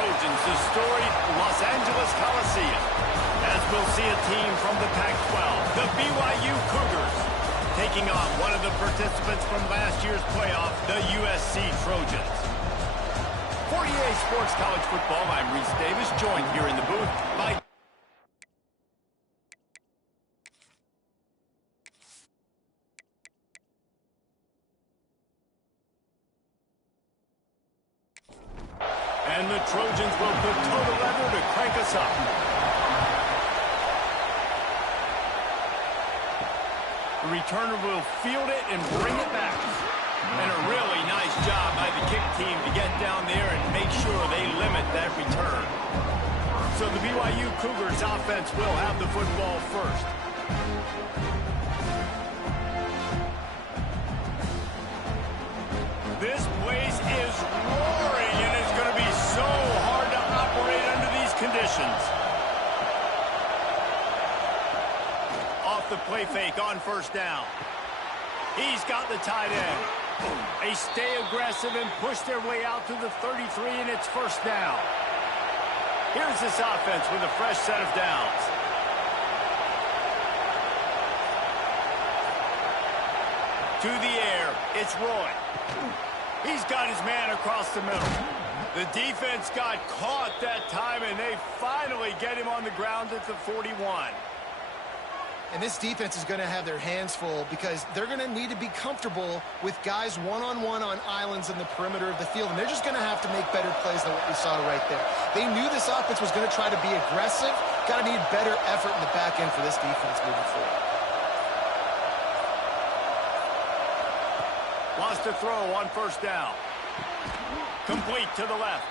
Trojans, the storied Los Angeles Coliseum, as we'll see a team from the Pac-12, the BYU Cougars, taking on one of the participants from last year's playoff, the USC Trojans. For EA Sports College Football, I'm Reese Davis, joined here in the booth by and the Trojans will put total leather to crank us up. The returner will field it and bring it back. And a really nice job by the kick team to get down there and make sure they limit that return. So the BYU Cougars offense will have the football first. This place is roaring, and it's going to be so hard to operate under these conditions. Off the play fake on first down. He's got the tight end. They stay aggressive and push their way out to the 33, and it's first down. Here's this offense with a fresh set of downs. To the air, it's Roy. He's got his man across the middle. The defense got caught that time, and they finally get him on the ground at the 41. And this defense is going to have their hands full because they're going to need to be comfortable with guys one-on-one on islands in the perimeter of the field. And they're just going to have to make better plays than what we saw right there. They knew this offense was going to try to be aggressive. Got to need better effort in the back end for this defense moving forward. Lost a throw on first down. Complete to the left.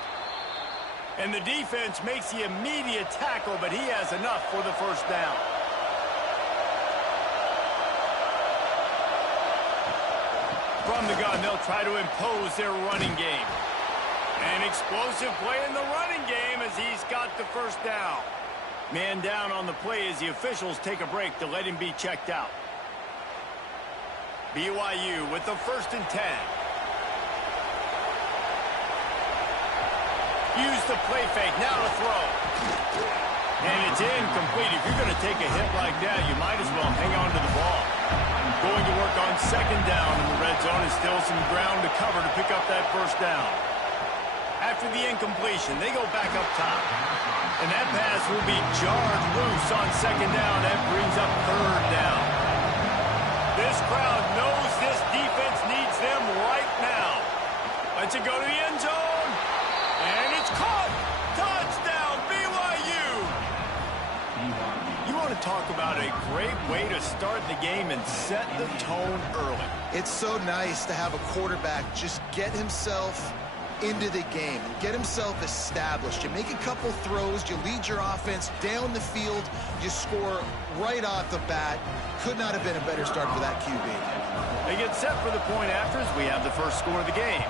And the defense makes the immediate tackle, but he has enough for the first down. From the gun, they'll try to impose their running game. An explosive play in the running game as he's got the first down. Man down on the play as the officials take a break to let him be checked out. BYU with the 1st and 10. Use the play fake, now to throw. And it's incomplete. If you're going to take a hit like that, you might as well hang on to the ball. Going to work on second down in the red zone, and still some ground to cover to pick up that first down. After the incompletion, they go back up top. And that pass will be jarred loose on second down. That brings up third down. This crowd knows this defense needs them right now. Lets it go to the end zone. And it's caught. Touchdown, BYU. You want to talk about a great way to start the game and set the tone early. It's so nice to have a quarterback just get himself into the game and get himself established. You make a couple throws, you lead your offense down the field, you score right off the bat. Could not have been a better start for that QB. They get set for the point after as we have the first score of the game.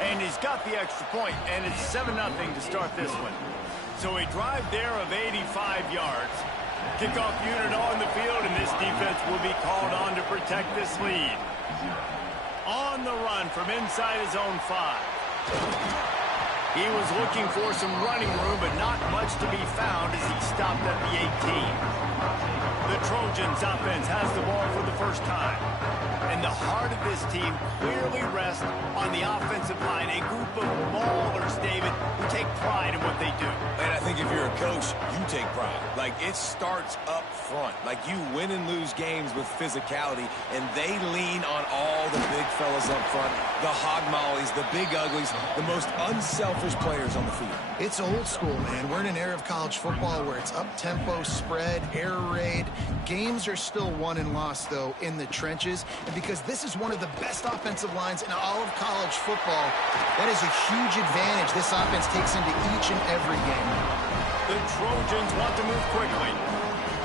And he's got the extra point, and it's 7-0 to start this one. So a drive there of 85 yards. Kickoff unit on the field, and this defense will be called on to protect this lead. On the run from inside his own 5. He was looking for some running room, but not much to be found as he stopped at the 18. The Trojans offense has the ball for the first time. And the heart of this team clearly rests on the offensive line, a group of ballers, David, who take pride in what they do. And I think if you're a coach, you take pride. Like, it starts up front. Like, you win and lose games with physicality, and they lean on all the big fellas up front, the hog mollies, the big uglies, the most unselfish players on the field. It's old school, man. We're in an era of college football where it's up-tempo, spread, air raid. Games are still won and lost, though, in the trenches. And because this is one of the best offensive lines in all of college football, that is a huge advantage this offense takes into each and every game. The Trojans want to move quickly.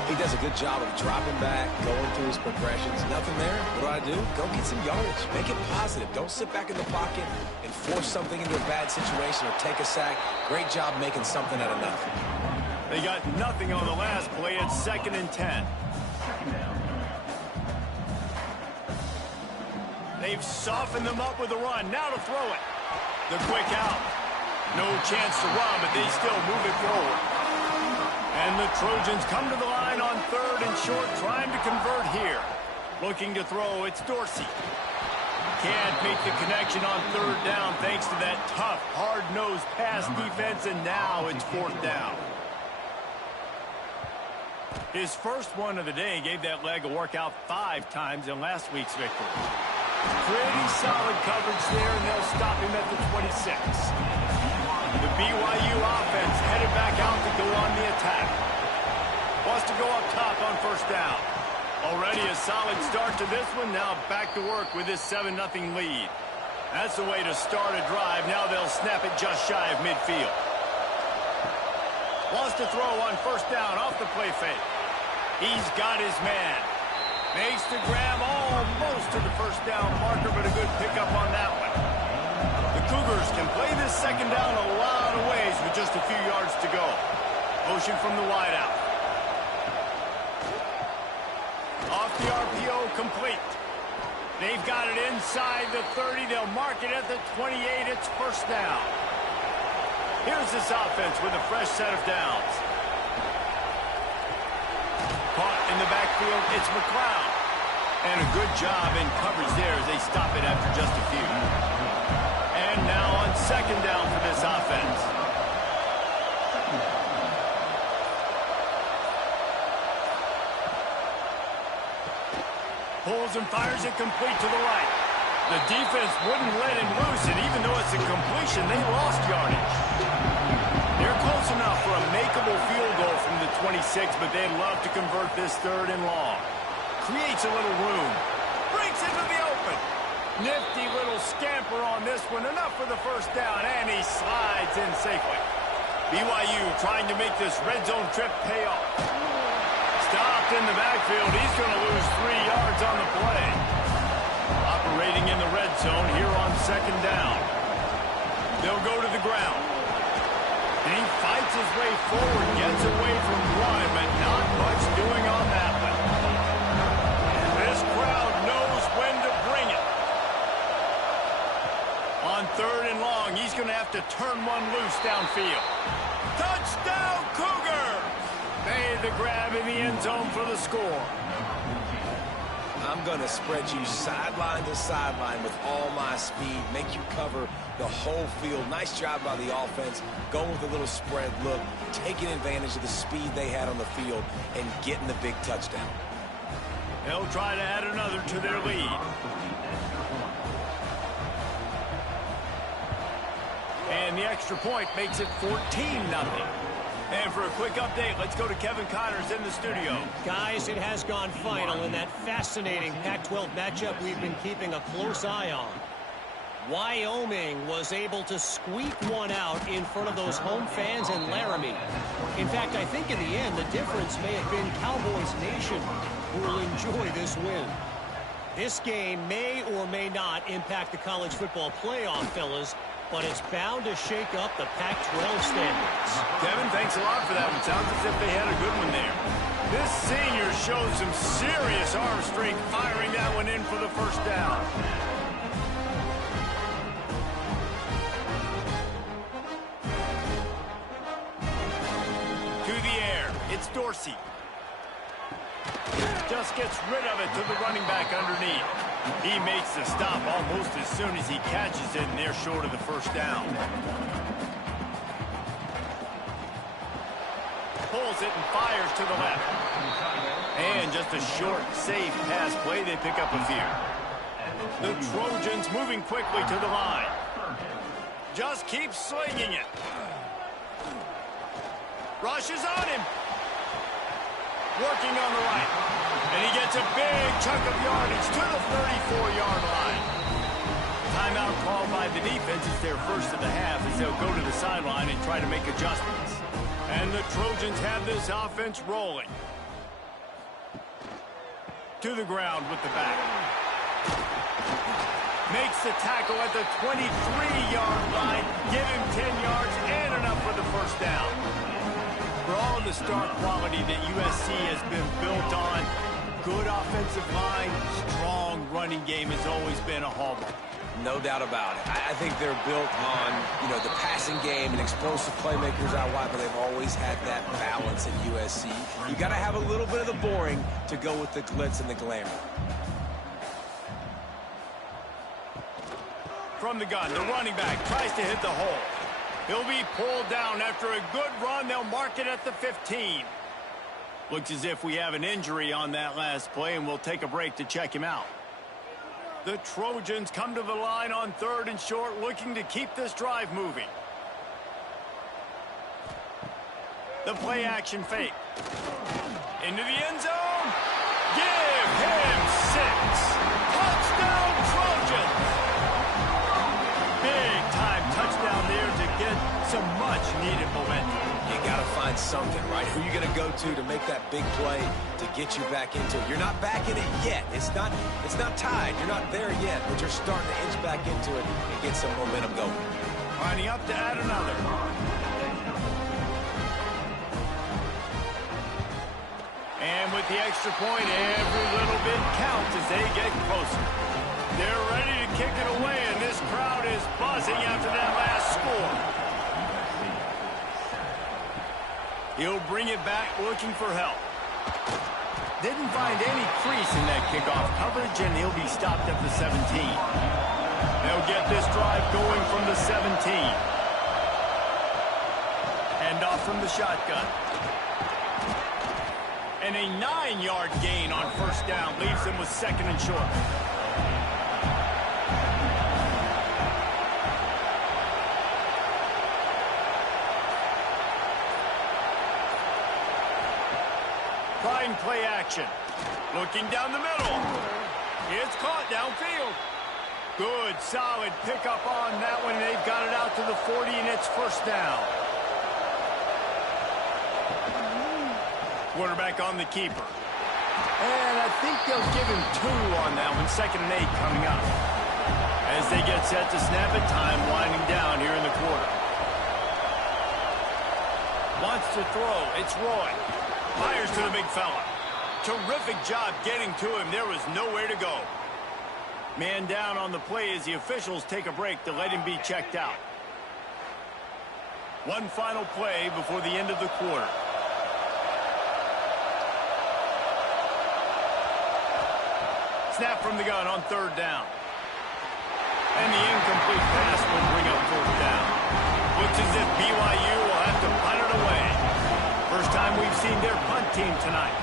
He does a good job of dropping back, going through his progressions. Nothing there. What do? Go get some yardage. Make it positive. Don't sit back in the pocket and force something into a bad situation or take a sack. Great job making something out of nothing. They got nothing on the last play. It's 2nd and 10. They've softened them up with a run. Now to throw it. The quick out. No chance to run, but they still move it forward. And the Trojans come to the line on 3rd and short, trying to convert here. Looking to throw, it's Dorsey. Can't make the connection on 3rd down thanks to that tough, hard-nosed pass defense, and now it's 4th down. His first one of the day gave that leg a workout 5 times in last week's victory. Pretty solid coverage there, and they'll stop him at the 26. The BYU offense headed back out to go on the attack. Wants to go up top on 1st down. Already a solid start to this one. Now back to work with this 7-0 lead. That's the way to start a drive. Now they'll snap it just shy of midfield. Wants to throw on 1st down off the play fake. He's got his man. Makes the grab almost to the 1st down marker, but a good pickup on that one. The Cougars can play this 2nd down a lot of ways with just a few yards to go. Motion from the wideout. Off the RPO, complete. They've got it inside the 30. They'll mark it at the 28. It's 1st down. Here's this offense with a fresh set of downs. Caught in the backfield, it's McLeod. And a good job in coverage there as they stop it after just a few. And now on 2nd down for this offense. Pulls and fires it complete to the right. The defense wouldn't let him loose, and even though it's a completion, they lost yardage. They're close enough for a makeable field goal from the 26, but they'd love to convert this 3rd and long. Creates a little room. Breaks into the open. Nifty little scamper on this one. Enough for the 1st down, and he slides in safely. BYU trying to make this red zone trip pay off. Stopped in the backfield. He's going to lose 3 yards on the play. Operating in the red zone here on 2nd down. They'll go to the ground. And he fights his way forward, gets away from one, but not much doing on that one. This crowd knows when to bring it. On 3rd and long, he's going to have to turn one loose downfield. Touchdown, Cougars! Made the grab in the end zone for the score. I'm going to spread you sideline to sideline with all my speed, make you cover the whole field. Nice job by the offense, going with a little spread look, taking advantage of the speed they had on the field, and getting the big touchdown. They'll try to add another to their lead. And the extra point makes it 14-0. And for a quick update, let's go to Kevin Connors in the studio. Guys, it has gone final in that fascinating Pac-12 matchup we've been keeping a close eye on. Wyoming was able to squeak one out in front of those home fans in Laramie. In fact, I think in the end, the difference may have been Cowboys Nation who will enjoy this win. This game may or may not impact the college football playoff, fellas, but it's bound to shake up the Pac-12 standards. Kevin, thanks a lot for that one. Sounds as if they had a good one there. This senior showed some serious arm strength firing that one in for the 1st down. To the air, it's Dorsey. Just gets rid of it to the running back underneath. He makes the stop almost as soon as he catches it, and they're short of the 1st down. Pulls it and fires to the left. And just a short, safe pass play. They pick up a few. The Trojans moving quickly to the line. Just keeps slinging it. Rushes on him. Working on the right. And he gets a big chunk of yardage to the 34-yard line. Timeout called by the defense. It's their first of the half as they'll go to the sideline and try to make adjustments. And the Trojans have this offense rolling. To the ground with the back. Makes the tackle at the 23-yard line. Give him 10 yards and enough for the 1st down. For all the star quality that USC has been built on, good offensive line, strong running game has always been a hallmark. No doubt about it. I think they're built on, the passing game and explosive playmakers out wide, but they've always had that balance at USC. You got to have a little bit of the boring to go with the glitz and the glamour. From the gun, the running back tries to hit the hole. He'll be pulled down after a good run. They'll mark it at the 15. Looks as if we have an injury on that last play, and we'll take a break to check him out. The Trojans come to the line on 3rd and short, looking to keep this drive moving. The play action fake. Into the end zone. Give him 6. Touchdown Trojans. Big time touchdown there to get some much needed momentum. You got to find something, right? Who are you going to go to make that big play to get you back into it? You're not back in it yet. It's not tied. You're not there yet, but you're starting to inch back into it and get some momentum going. Lining up to add another. And with the extra point, every little bit counts as they get closer. They're ready to kick it away, and this crowd is buzzing after that last score. He'll bring it back looking for help. Didn't find any crease in that kickoff coverage, and he'll be stopped at the 17. They'll get this drive going from the 17. Hand off from the shotgun. And a 9-yard gain on 1st down leaves them with 2nd and short. Fine play action. Looking down the middle. It's caught downfield. Good, solid pickup on that one. They've got it out to the 40, and it's 1st down. Quarterback on the keeper. And I think they'll give him 2 on that one. 2nd and 8 coming up. As they get set to snap it, time winding down here in the quarter. Wants to throw. It's Roy. Fires to the big fella. Terrific job getting to him. There was nowhere to go. Man down on the play as the officials take a break to let him be checked out. One final play before the end of the quarter. Snap from the gun on 3rd down. And the incomplete pass will bring up 4th down. Looks as if BYU will have to punt it away. First time we've seen their punt team tonight.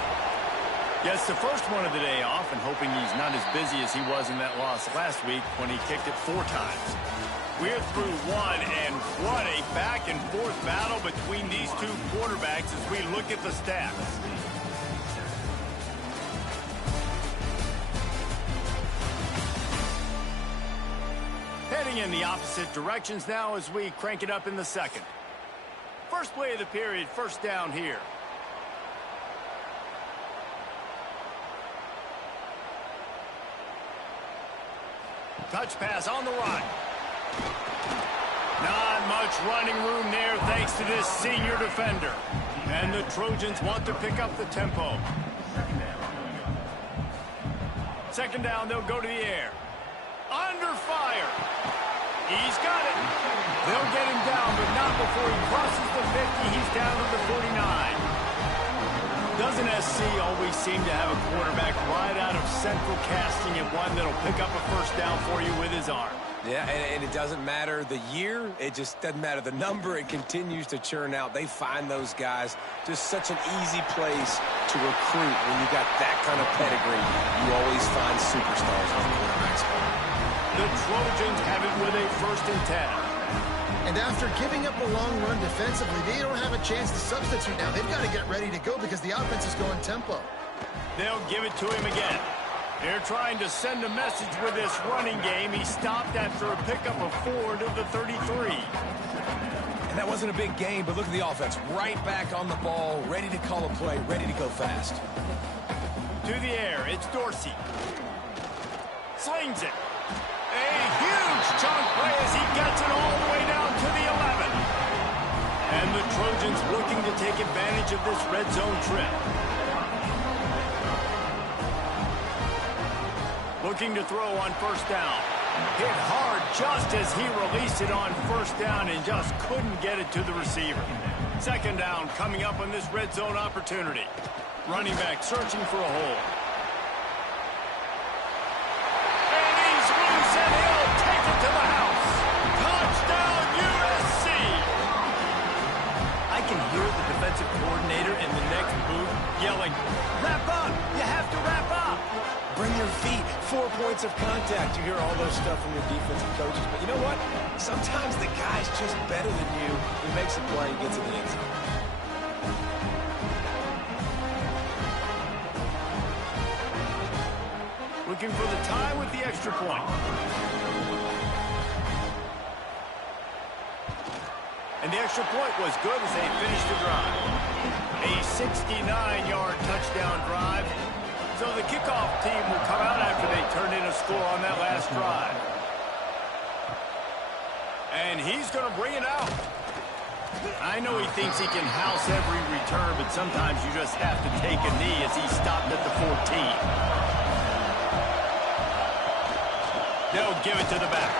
Yes, the first one of the day off, and hoping he's not as busy as he was in that loss last week when he kicked it 4 times. We're through one, and what a back-and-forth battle between these 2 quarterbacks as we look at the stats. Heading in the opposite directions now as we crank it up in the 2nd. First play of the period, 1st down here. Touch pass on the run. Not much running room there thanks to this senior defender. And the Trojans want to pick up the tempo. 2nd down, they'll go to the air. Under fire. He's got it. They'll get him down, but not before he crosses the 50. He's down to the 49. Doesn't SC always seem to have a quarterback right out of central casting and one that'll pick up a 1st down for you with his arm? Yeah, and it doesn't matter the year. It just doesn't matter the number. It continues to churn out. They find those guys just such an easy place to recruit when you got that kind of pedigree. You always find superstars on the quarterback spot. The Trojans have it with a 1st and 10. And after giving up a long run defensively, they don't have a chance to substitute now. They've got to get ready to go because the offense is going tempo. They'll give it to him again. They're trying to send a message with this running game. He stopped after a pickup of 4 to the 33. And that wasn't a big gain, but look at the offense. Right back on the ball, ready to call a play, ready to go fast. To the air, it's Dorsey. Slings it. A huge chunk play as he gets it all the way down to the 11. And the Trojans looking to take advantage of this red zone trip. Looking to throw on 1st down. Hit hard just as he released it on first down and just couldn't get it to the receiver. Second down coming up on this red zone opportunity. Running back searching for a hole. And he's loose and he'll take it to the house. Touchdown USC! I can hear the defensive coordinator in the next booth yelling, "Wrap up! You have to wrap up!" Bring your feet. 4 points of contact. You hear all those stuff from your defensive coaches. But you know what? Sometimes the guy's just better than you. He makes a play and gets in the end zone. Looking for the tie with the extra point. And the extra point was good as they finished the drive. A 69-yard touchdown drive. So the kickoff team will come out after they turn in a score on that last drive. And he's going to bring it out. I know he thinks he can house every return, but sometimes you just have to take a knee as he stopped at the 14. They'll give it to the back.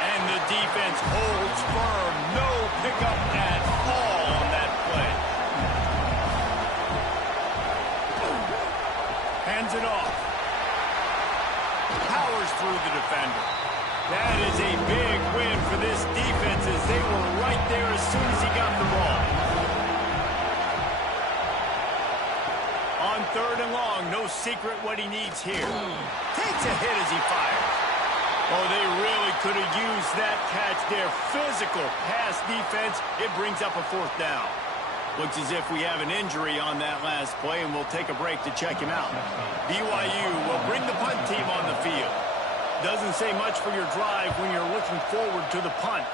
And the defense holds firm. No pickup at all on that play. Hands it off. Powers through the defender. That is a big win for this defense as they were right there as soon as he got the ball. On third and long, no secret what he needs here. Takes a hit as he fires. Oh, they really could have used that catch there. Physical pass defense. It brings up a fourth down. Looks as if we have an injury on that last play, and we'll take a break to check him out. BYU will bring the punt team on the field. Doesn't say much for your drive when you're looking forward to the punt.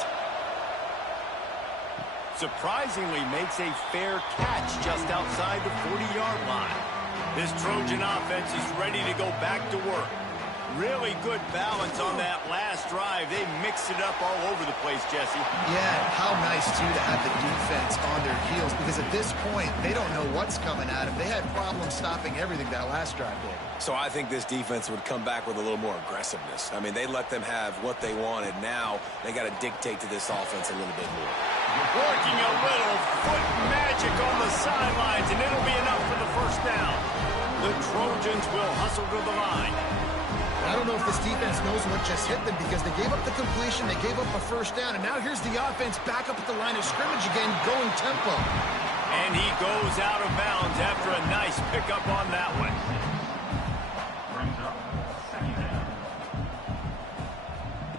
Surprisingly makes a fair catch just outside the 40-yard line. This Trojan offense is ready to go back to work. Really good balance on that last drive. They mixed it up all over the place, Jesse. Yeah, how nice, too, to have the defense on their heels, because at this point, they don't know what's coming at them. They had problems stopping everything that last drive did. So I think this defense would come back with a little more aggressiveness. I mean, they let them have what they wanted. Now they got to dictate to this offense a little bit more. Working a little foot magic on the sidelines, and it'll be enough for the first down. The Trojans will hustle to the line. I don't know if this defense knows what just hit them, because they gave up the completion, they gave up a first down, and now here's the offense back up at the line of scrimmage again, going tempo. And he goes out of bounds after a nice pickup on that one.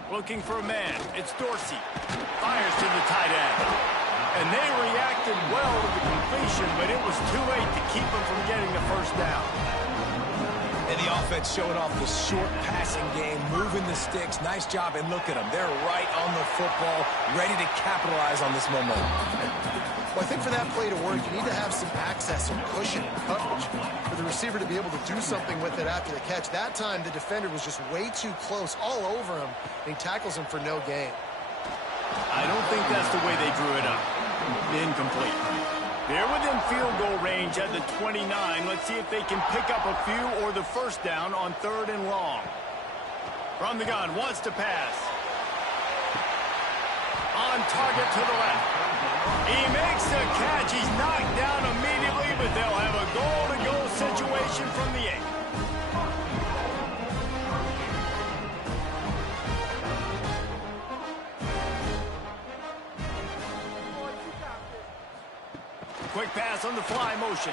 Looking for a man. It's Dorsey. Fires to the tight end. And they reacted well to the completion, but it was too late to keep them from getting the first down. And the offense showing off the short passing game, moving the sticks. Nice job, and look at them. They're right on the football, ready to capitalize on this momentum. Well, I think for that play to work, you need to have some access, some cushion, coverage for the receiver to be able to do something with it after the catch. That time, the defender was just way too close, all over him, and he tackles him for no gain. I don't think that's the way they drew it up. Incomplete. They're within field goal range at the 29. Let's see if they can pick up a few or the first down on third and long. From the gun, wants to pass. On target to the left. He makes the catch. He's knocked down immediately, but they'll have a goal-to-go situation from the 8. Quick pass on the fly motion.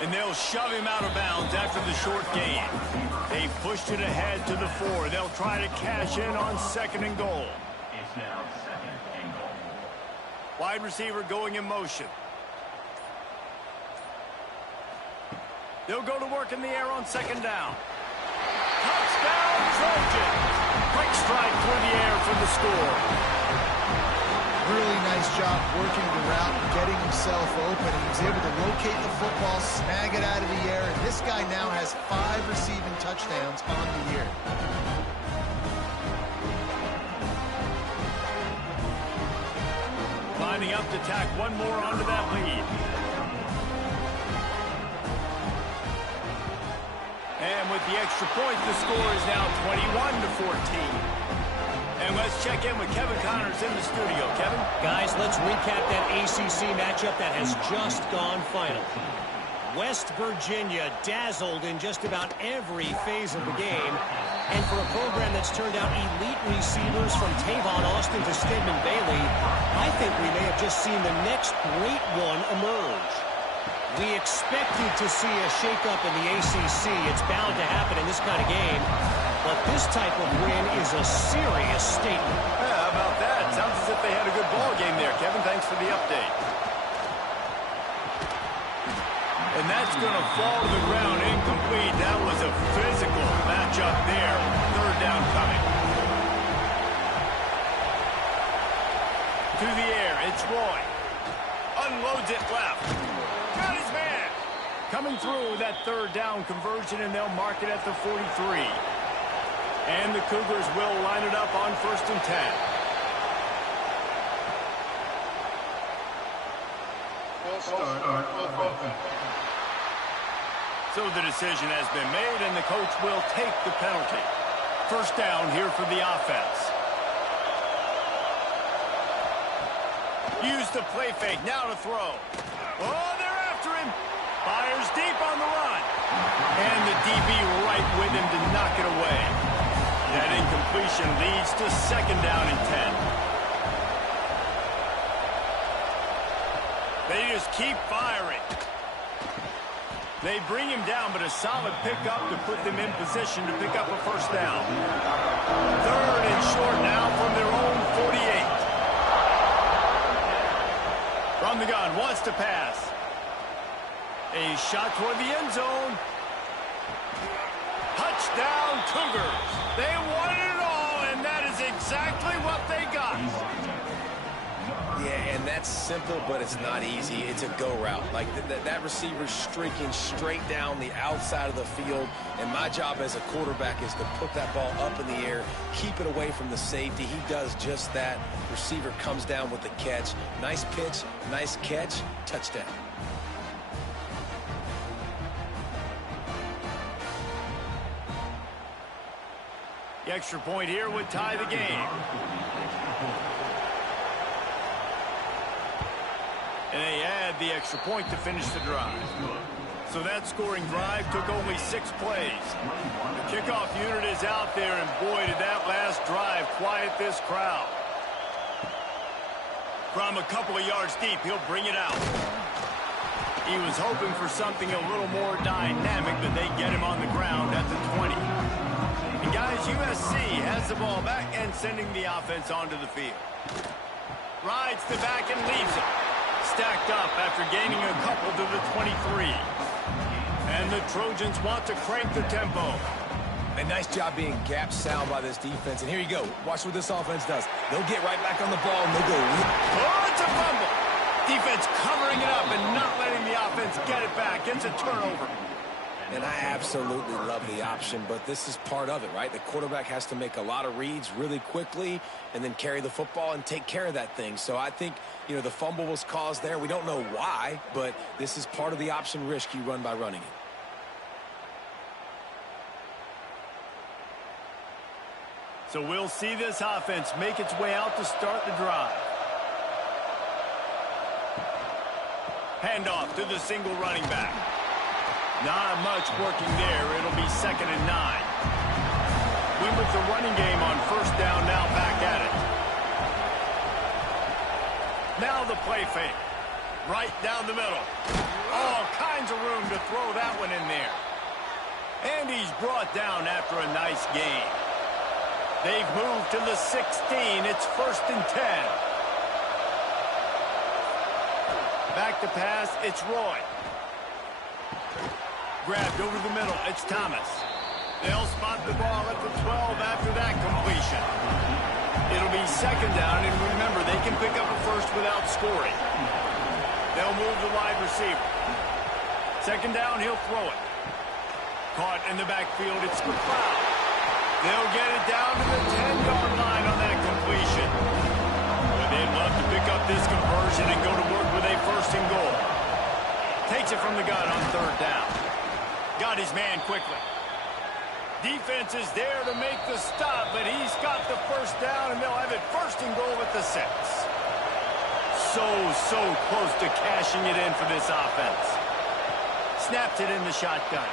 And they'll shove him out of bounds after the short gain. They pushed it ahead to the 4. They'll try to cash in on second and goal. It's now second and goal. Wide receiver going in motion. They'll go to work in the air on second down. Touchdown, Trojans! Quick strike through the air for the score. Really nice job working the route and getting himself open. He was able to locate the football, snag it out of the air, and this guy now has 5 receiving touchdowns on the year. Lining up to tack one more onto that lead. And And with the extra point, the score is now 21-14. And let's check in with Kevin Connors in the studio. Kevin? Guys, let's recap that ACC matchup that has just gone final. West Virginia dazzled in just about every phase of the game. And for a program that's turned out elite receivers from Tavon Austin to Stedman Bailey, I think we may have just seen the next great one emerge. We expected to see a shakeup in the ACC. It's bound to happen in this kind of game. But this type of win is a serious statement. Yeah, how about that? Sounds as if they had a good ball game there. Kevin, thanks for the update. And that's going to fall to the ground incomplete. That was a physical matchup there. Third down coming. To the air, it's Roy. Unloads it left. Got his man. Coming through that third down conversion, and they'll mark it at the 43. And the Cougars will line it up on 1st and 10. So the decision has been made, and the coach will take the penalty. First down here for the offense. Use the play fake, now to throw. Oh, they're after him. Fires deep on the run. And the DB right with him to knock it away. That incompletion leads to 2nd down and 10. They just keep firing. They bring him down, but a solid pickup to put them in position to pick up a first down. 3rd and short now from their own 48. From the gun, wants to pass. A shot toward the end zone. Touchdown, Cougars. They wanted it all, and that is exactly what they got. Yeah, and that's simple, but it's not easy. It's a go route. Like that receiver's streaking straight down the outside of the field, and my job as a quarterback is to put that ball up in the air, keep it away from the safety. He does just that. Receiver comes down with the catch. Nice pitch, nice catch, touchdown. The extra point here would tie the game. And they add the extra point to finish the drive. So that scoring drive took only 6 plays. The kickoff unit is out there, and boy, did that last drive quiet this crowd. From a couple of yards deep, he'll bring it out. He was hoping for something a little more dynamic, but they get him on the ground at the 20. And guys, USC has the ball back and sending the offense onto the field. Rides the back and leaves it. Stacked up after gaining a couple to the 23. And the Trojans want to crank the tempo. A nice job being gap sound by this defense. And here you go. Watch what this offense does. They'll get right back on the ball, and they'll go. Oh, it's a fumble. Defense covering it up and not letting the offense get it back. It's a turnover. And I absolutely love the option, but this is part of it, right? The quarterback has to make a lot of reads really quickly and then carry the football and take care of that thing. So I think, you know, the fumble was caused there. We don't know why, but this is part of the option risk you run by running it. So we'll see this offense make its way out to start the drive. Handoff to the single running back. Not much working there. It'll be 2nd and 9. Win with the running game on 1st down, now back at it. Now the play fake. Right down the middle. All kinds of room to throw that one in there. And he's brought down after a nice gain. They've moved to the 16. It's 1st and 10. Back to pass, it's Roy. Grabbed over the middle, it's Thomas. They'll spot the ball at the 12 after that completion. It'll be 2nd down, and remember, they can pick up a first without scoring. They'll move the wide receiver. 2nd down, he'll throw it. Caught in the backfield, it's McLeod. They'll get it down to the 10-yard line on that completion. But they'd love to pick up this conversion and go to work with a 1st and goal. Takes it from the gun on 3rd down. Got his man quickly. Defense is there to make the stop, but he's got the first down, and they'll have it first and goal at the 6. So close to cashing it in for this offense. Snaps it in the shotgun.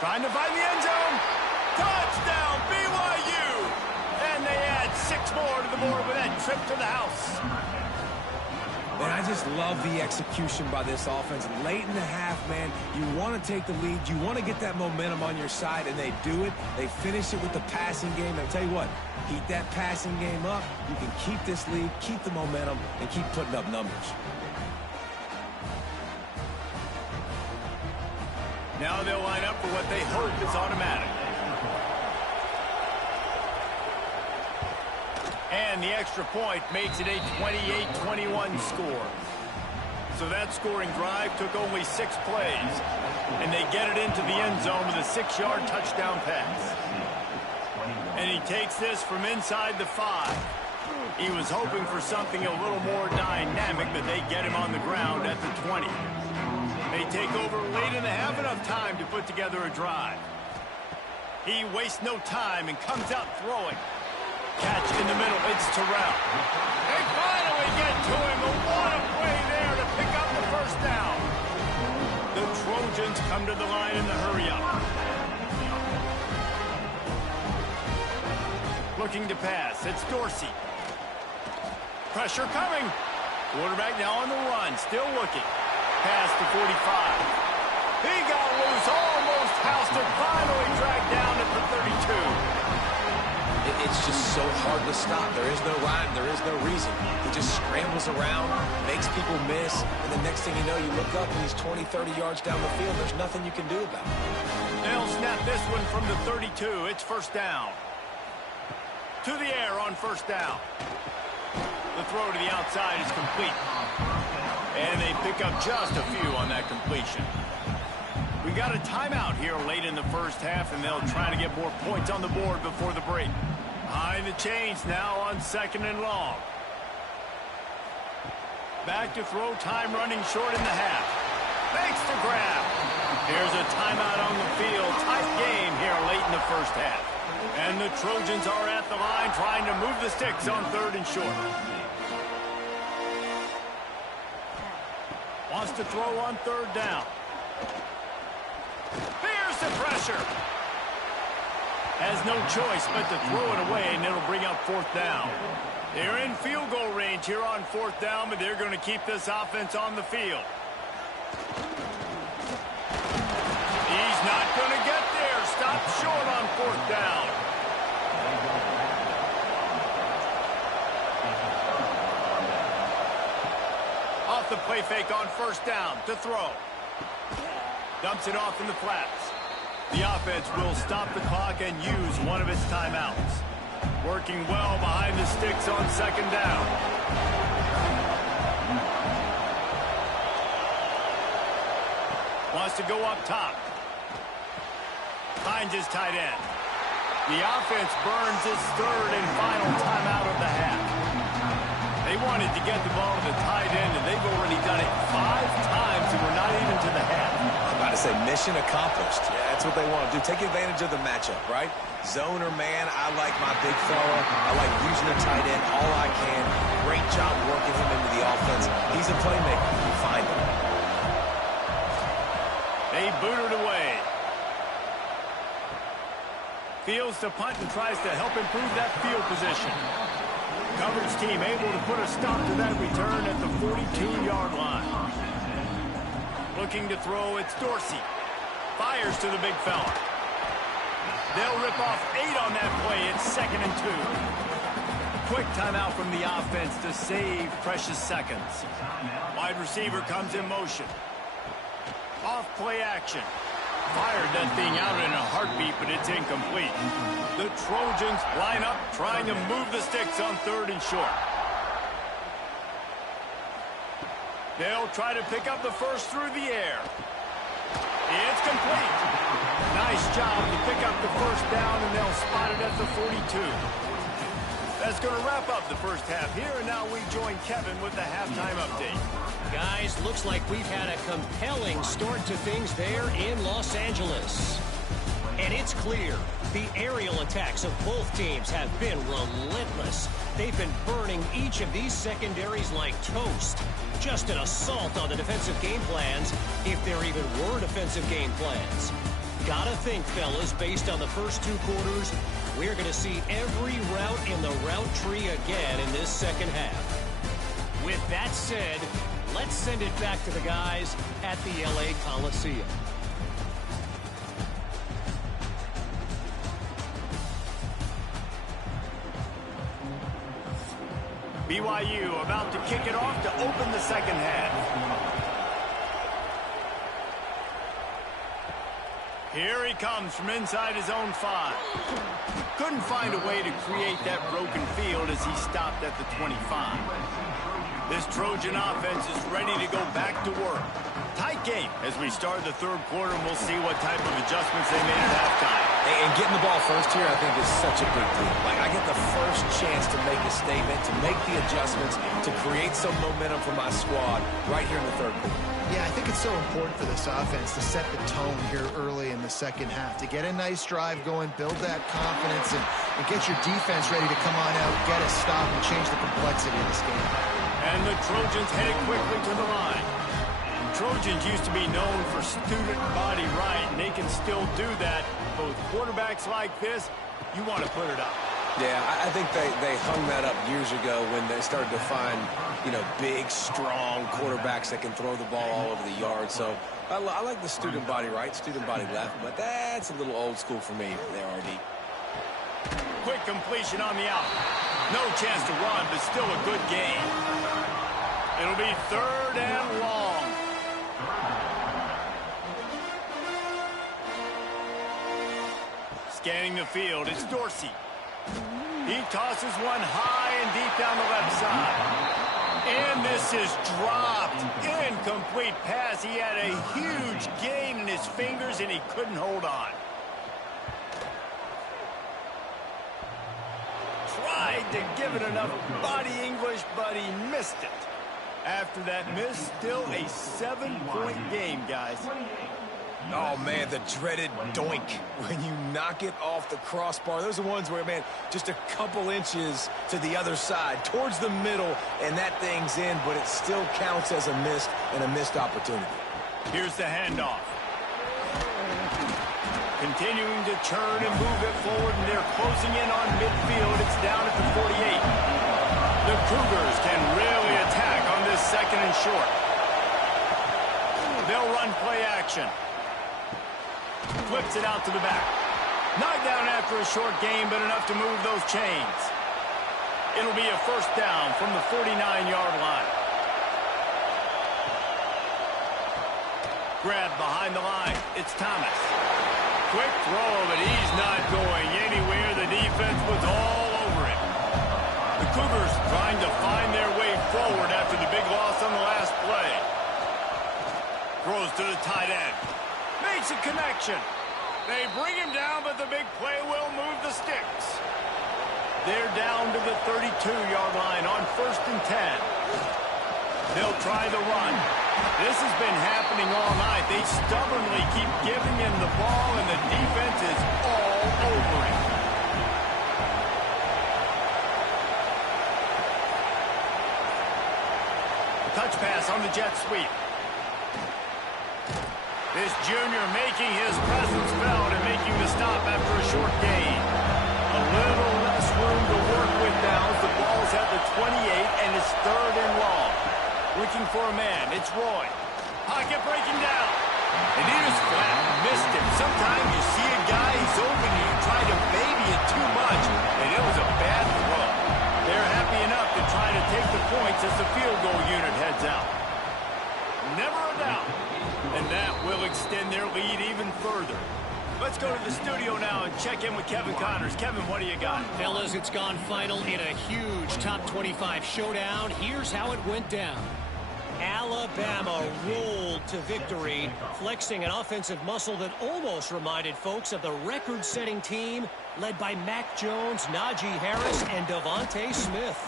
Trying to find the end zone. Touchdown, BYU! And they add 6 more to the board with that trip to the house. And I just love the execution by this offense. Late in the half, man, you want to take the lead. You want to get that momentum on your side, and they do it. They finish it with the passing game. And I'll tell you what, keep that passing game up. You can keep this lead, keep the momentum, and keep putting up numbers. Now they'll line up for what they hope is automatic. And the extra point makes it a 28-21 score. So that scoring drive took only 6 plays. And they get it into the end zone with a 6-yard touchdown pass. And he takes this from inside the 5. He was hoping for something a little more dynamic, but they get him on the ground at the 20. They take over late in the half, enough time to put together a drive. He wastes no time and comes out throwing. Catch in the middle, it's Terrell. They finally get to him, but what a play there to pick up the first down. The Trojans come to the line in the hurry-up. Looking to pass, it's Dorsey. Pressure coming. Quarterback now on the run, still looking. Past the 45. He got loose, almost housed it, finally dragged down at the 32. It's just so hard to stop. There is no rhyme. There is no reason. He just scrambles around, makes people miss, and the next thing you know, you look up and he's 20, 30 yards down the field. There's nothing you can do about it. They'll snap this one from the 32. It's first down. To the air on first down. The throw to the outside is complete. And they pick up just a few on that completion. We got a timeout here late in the first half, and they'll try to get more points on the board before the break. Behind the chains now on 2nd and long. Back to throw, time running short in the half. Thanks to grab. Here's a timeout on the field. Tight game here late in the first half. And the Trojans are at the line trying to move the sticks on 3rd and short. Wants to throw on 3rd down. Here's the pressure. Has no choice but to throw it away, and it'll bring up 4th down. They're in field goal range here on 4th down, but they're going to keep this offense on the field. He's not going to get there. Stop short on 4th down. Off the play fake on 1st down to throw. Dumps it off in the flats. The offense will stop the clock and use one of its timeouts. Working well behind the sticks on 2nd down. Wants to go up top. Finds his tight end. The offense burns its 3rd and final timeout of the half. They wanted to get the ball to the tight end, and they've already done it 5 times, and we're not even to the half. I'm about to say mission accomplished. Yeah, that's what they want to do. Take advantage of the matchup, right? Zone or man, I like my big fella. I like using the tight end all I can. Great job working him into the offense. He's a playmaker. Find him. They boot it away. Fields to punt and tries to help improve that field position. Coverage team able to put a stop to that return at the 42-yard line. Looking to throw, it's Dorsey. Fires to the big fella. They'll rip off 8 on that play. It's 2nd and 2. Quick timeout from the offense to save precious seconds. Wide receiver comes in motion. Off play action. Fired that thing out in a heartbeat, but it's incomplete. The Trojans line up, trying to move the sticks on 3rd and short. They'll try to pick up the first through the air. It's complete. Nice job to pick up the first down, and they'll spot it at the 42. That's going to wrap up the first half here, and now we join Kevin with the halftime update. Guys, looks like we've had a compelling start to things there in Los Angeles. And it's clear the aerial attacks of both teams have been relentless. They've been burning each of these secondaries like toast. Just an assault on the defensive game plans, if there even were defensive game plans. Gotta think, fellas, based on the first 2 quarters, we're going to see every route in the route tree again in this second half. With that said, let's send it back to the guys at the LA Coliseum. BYU about to kick it off to open the second half. Here he comes from inside his own 5. Couldn't find a way to create that broken field as he stopped at the 25. This Trojan offense is ready to go back to work. Tight game as we start the third quarter, and we'll see what type of adjustments they made at halftime. And getting the ball first here, I think, is such a big deal. Like, I get the first chance to make a statement, to make the adjustments, to create some momentum for my squad right here in the third quarter. Yeah, I think it's so important for this offense to set the tone here early in the second half, to get a nice drive going, build that confidence, and get your defense ready to come on out, get a stop, and change the complexity of this game. And the Trojans headed quickly to the line. Trojans used to be known for student body right, and they can still do that. But with quarterbacks like this, you want to put it up. Yeah, I think they hung that up years ago when they started to find, big, strong quarterbacks that can throw the ball all over the yard. So I like the student body right, student body left, but that's a little old school for me there, RD. Quick completion on the out. No chance to run, but still a good game. It'll be 3rd and long. Scanning the field, it's Dorsey. He tosses one high and deep down the left side. And this is dropped. Incomplete pass. He had a huge gain in his fingers, and he couldn't hold on. Tried to give it enough body English, but he missed it. After that miss, still a 7-point game, guys. Oh, man, the dreaded doink when you knock it off the crossbar. Those are ones where, man, just a couple inches to the other side, towards the middle, and that thing's in, but it still counts as a missed opportunity. Here's the handoff. Continuing to turn and move it forward, and they're closing in on midfield. It's down at the 48. The Cougars can really attack on this 2nd and short. They'll run play action. Flips it out to the back. Knocked down after a short game, but enough to move those chains. It'll be a 1st down from the 49-yard line. Grab behind the line. It's Thomas. Quick throw, but he's not going anywhere. The defense was all over him. The Cougars trying to find their way forward after the big loss on the last play. Throws to the tight end. Makes a connection. They bring him down, but the big play will move the sticks. They're down to the 32-yard line on 1st and 10. They'll try the run. This has been happening all night. They stubbornly keep giving him the ball, and the defense is all over him. A touch pass on the jet sweep. This junior making his presence felt and making the stop after a short gain. A little less room to work with now as the ball's at the 28 and it's 3rd and long. Looking for a man. It's Roy. Pocket breaking down. And he just flat missed him. Sometimes you see a guy, he's open, and you try to baby it too much, and it was a bad throw. They're happy enough to try to take the points as the field goal unit heads out. Never a doubt. And that will extend their lead even further. Let's go to the studio now and check in with Kevin Connors. Kevin, what do you got? Fellas, it's gone final in a huge top 25 showdown. Here's how it went down. Alabama rolled to victory, flexing an offensive muscle that almost reminded folks of the record-setting team led by Mac Jones, Najee Harris, and Devontae Smith.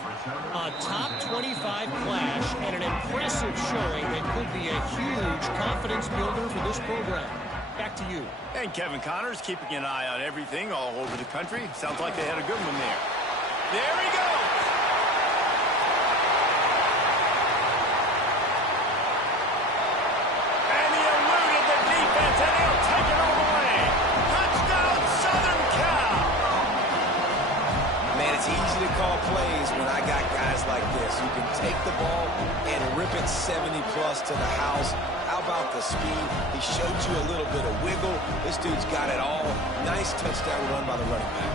A top 25 clash and an impressive showing that could be a huge confidence builder for this program. back to you. And Kevin Connors keeping an eye on everything all over the country. Sounds like they had a good one there. There he goes! And he eluded the defense, and he'll take it all the way. Touchdown, Southern Cal! Man, it's easy to call plays when I got guys like this. You can take the ball and rip it 70-plus to the house. How about the speed? He showed you a little bit of wiggle. This dude's got it all. Nice touchdown run by the running back.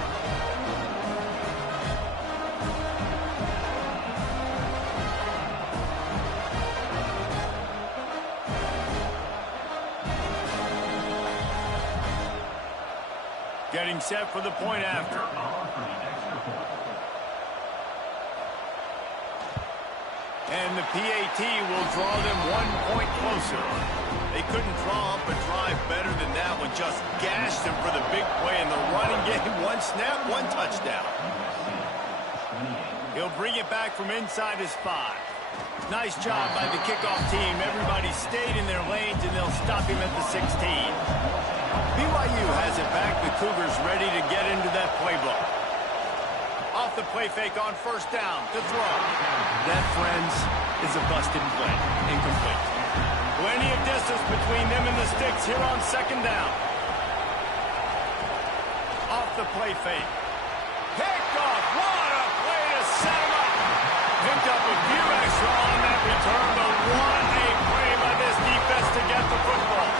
Getting set for the point after. And the PAT will draw them 1 point closer. They couldn't draw up a drive better than that one. Just gashed them for the big play in the running game. One snap, one touchdown. He'll bring it back from inside his 5. Nice job by the kickoff team. Everybody stayed in their lanes, and they'll stop him at the 16. BYU has it back. The Cougars ready to get into that playbook. Off the play fake on first down to throw. That, friends, is a busted play. Incomplete. Plenty of distance between them and the sticks here on second down. Off the play fake. Picked off. What a play to set him up. Picked up a few extra on that return, but what a play by this defense to get the football.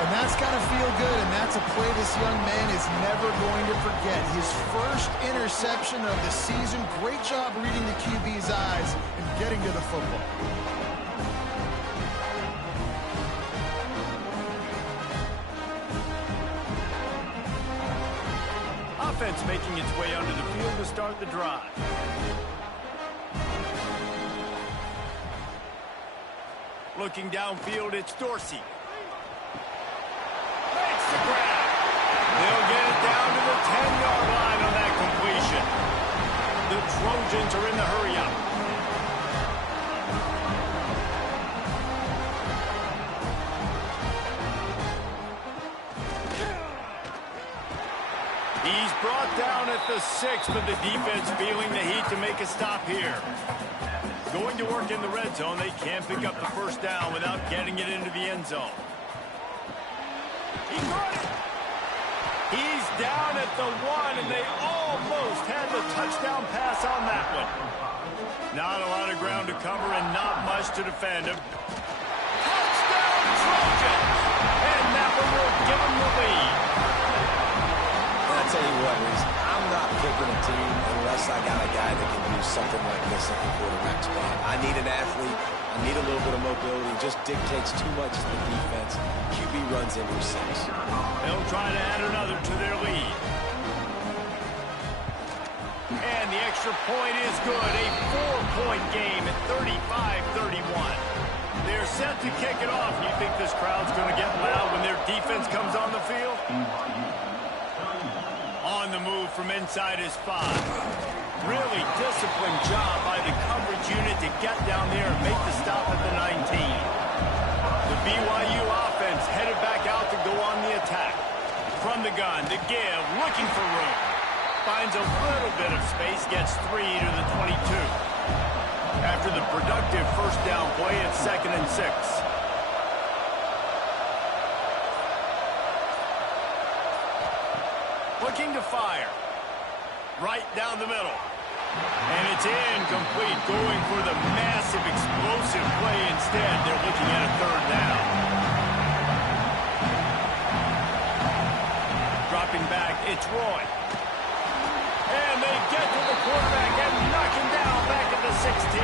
And that's got to feel good, and that's a play this young man is never going to forget. His first interception of the season. Great job reading the QB's eyes and getting to the football. Offense making its way onto the field to start the drive. Looking downfield, it's Dorsey. Makes the grab. They'll get it down to the 10-yard line on that completion. The Trojans are in the hurry-up. He's brought down at the 6, but the defense feeling the heat to make a stop here. Going to work in the red zone. They can't pick up the first down without getting it into the end zone. He got it. He's down at the 1, and they almost had the touchdown pass on that one. Not a lot of ground to cover and not much to defend him. Touchdown, Trojans! And that one will give him the lead. I'll tell you what, Reese, I'm not picking a team unless I got a guy that can do something like this at the quarterback spot. I need an athlete. I need a little bit of mobility. It just dictates too much to the defense. QB runs in for 6. They'll try to add another to their lead. And the extra point is good. A 4-point game at 35-31. They're set to kick it off. You think this crowd's going to get loud when their defense comes on the field? On the move from inside his 5. Really disciplined job by the coverage unit to get down there and make the stop at the 19. The BYU offense headed back out to go on the attack. From the gun, to give, looking for room. Finds a little bit of space, gets 3 to the 22. After the productive first down play, it's 2nd and 6. Looking to fire. Right down the middle. And it's incomplete. Going for the massive explosive play instead. They're looking at a 3rd down. Dropping back, it's Roy. And they get to the quarterback and knock him down back at the 16.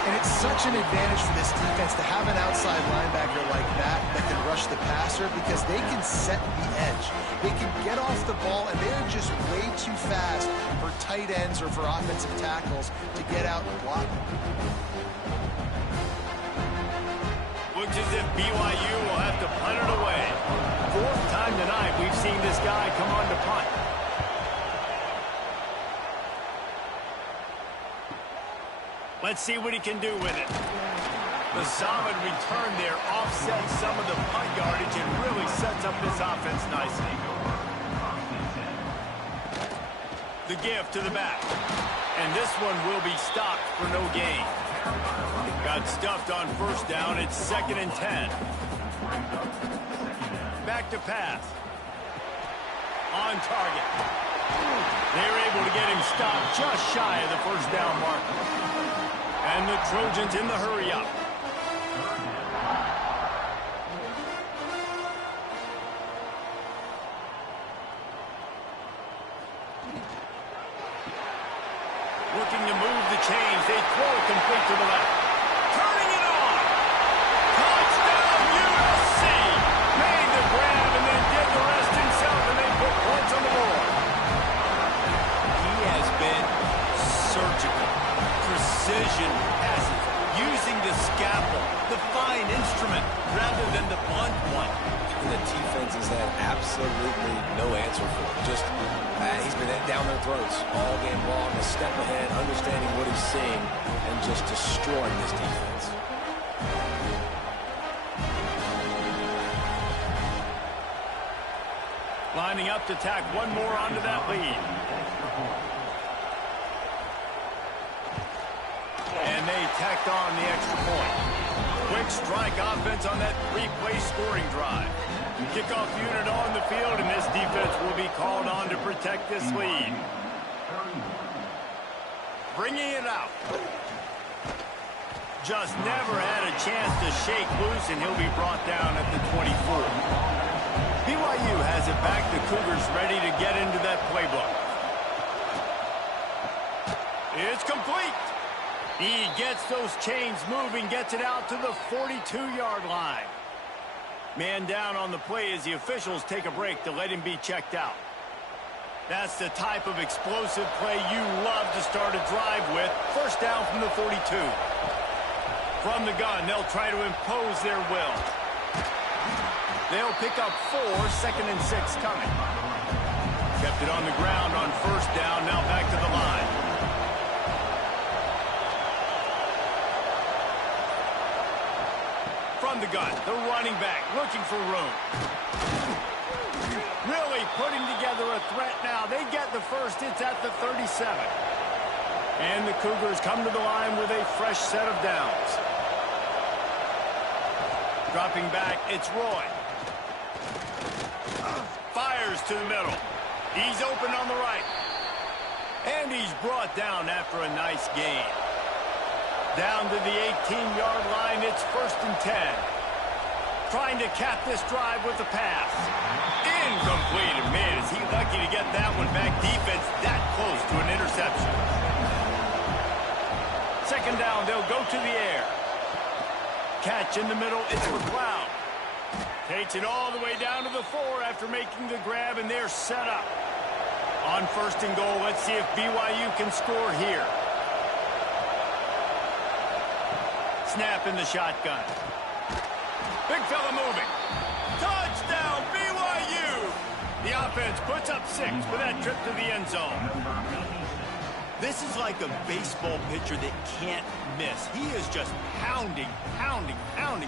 And it's such an advantage for this defense to have an outside linebacker like that can rush the passer because they can set the edge. They can get off the ball, and they're just way too fast for tight ends or for offensive tackles to get out and block. Looks as if BYU will have to punt it away. 4th time tonight we've seen this guy come on to punt. Let's see what he can do with it. The solid return there offsets some of the punt yardage and really sets up this offense nicely. The give to the back. And this one will be stopped for no gain. Got stuffed on first down. It's 2nd and 10. Back to pass. On target. They're able to get him stopped just shy of the first down mark. And the Trojans in the hurry up. Looking to move the chains. They throw it complete to the left. Turning it on. Touchdown, USC. Made the grab and then did the rest himself, and they put points on the board. He has been surgical. Precision passes. Using the scalpel, the fine instrument, rather than the blunt one. And the defense has had absolutely no answer for it. Just, he's been down their throats all game long, a step ahead, understanding what he's seeing, and just destroying this defense. Lining up to tack one more onto that lead. And they tacked on the extra point. Quick strike offense on that three-play scoring drive. Kickoff unit on the field, and this defense will be called on to protect this lead. Bringing it out. Just never had a chance to shake loose, and he'll be brought down at the 24. BYU has it back. The Cougars ready to get into that playbook. It's complete. He gets those chains moving, gets it out to the 42-yard line. Man down on the play as the officials take a break to let him be checked out. That's the type of explosive play you love to start a drive with. First down from the 42. From the gun, they'll try to impose their will. They'll pick up 4, 2nd and 6 coming. Kept it on the ground on first down, now back to the line. From the gun, the running back looking for room. Really putting together a threat now. They get the first. It's at the 37. And the Cougars come to the line with a fresh set of downs. Dropping back, it's Roy. Fires to the middle. He's open on the right. And he's brought down after a nice gain. Down to the 18-yard line, it's 1st and 10. Trying to cap this drive with the pass. Incomplete. And man, is he lucky to get that one back. Defense that close to an interception. 2nd down, they'll go to the air. Catch in the middle, it's McLeod. Takes it all the way down to the 4 after making the grab, and they're set up. On 1st and goal, let's see if BYU can score here. Snap in the shotgun. Big fella moving. Touchdown, BYU! The offense puts up 6 with that trip to the end zone. This is like a baseball pitcher that can't miss. He is just pounding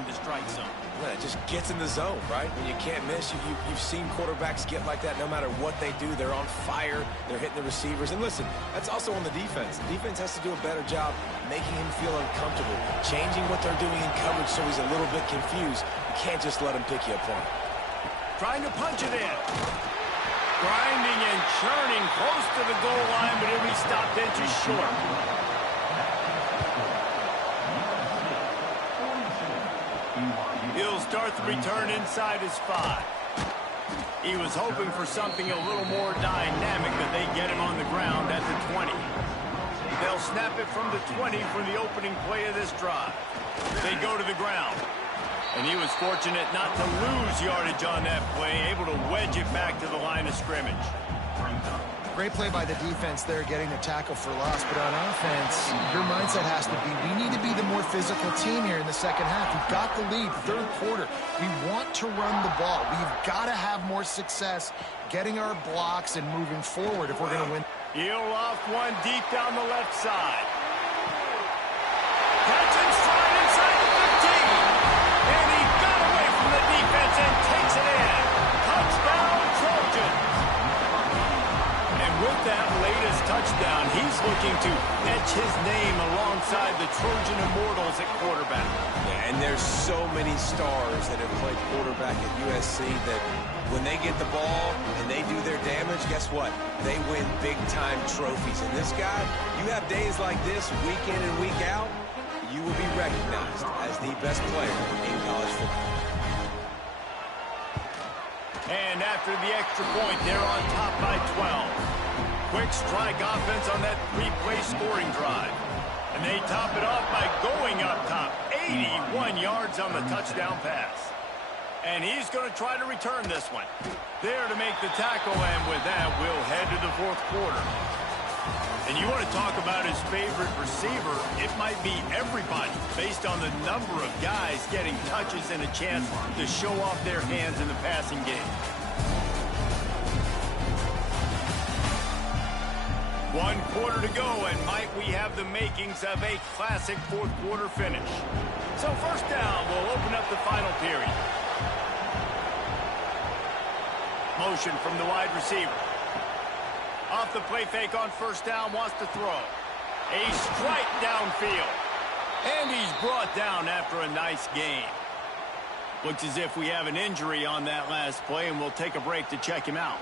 the strike zone. Yeah, it just gets in the zone, right? When you can't miss, you've seen quarterbacks get like that no matter what they do. They're on fire. They're hitting the receivers. And listen, that's also on the defense. The defense has to do a better job making him feel uncomfortable, changing what they're doing in coverage so he's a little bit confused. You can't just let him pick you apart. Trying to punch it in. Grinding and churning close to the goal line, but he'll be stopped inches short. He'll start the return inside his 5. He was hoping for something a little more dynamic, but they get him on the ground at the 20. They'll snap it from the 20 for the opening play of this drive. They go to the ground. And he was fortunate not to lose yardage on that play, able to wedge it back to the line of scrimmage. Great play by the defense there, getting the tackle for loss. But on offense, your mindset has to be, we need to be the more physical team here in the second half. We've got the lead, 3rd quarter. We want to run the ball. We've got to have more success getting our blocks and moving forward if we're going to win. Heel off one deep down the left side. Catch and stride inside the 15. and takes it in. Touchdown, Trojans. And with that latest touchdown, he's looking to etch his name alongside the Trojan Immortals at quarterback. Yeah, and there's so many stars that have played quarterback at USC that when they get the ball and they do their damage, guess what? They win big-time trophies. And this guy, you have days like this week in and week out, you will be recognized as the best player in college football. And after the extra point, they're on top by 12. Quick strike offense on that three-play scoring drive. And they top it off by going up top. 81 yards on the touchdown pass. And he's going to try to return this one. There to make the tackle, and with that, we'll head to the fourth quarter. And you want to talk about his favorite receiver, it might be everybody based on the number of guys getting touches and a chance to show off their hands in the passing game. 1 quarter to go, and might we have the makings of a classic fourth quarter finish. So first down, we'll open up the final period. Motion from the wide receiver. Off the play fake on first down, wants to throw. A strike downfield. And he's brought down after a nice gain. Looks as if we have an injury on that last play, and we'll take a break to check him out.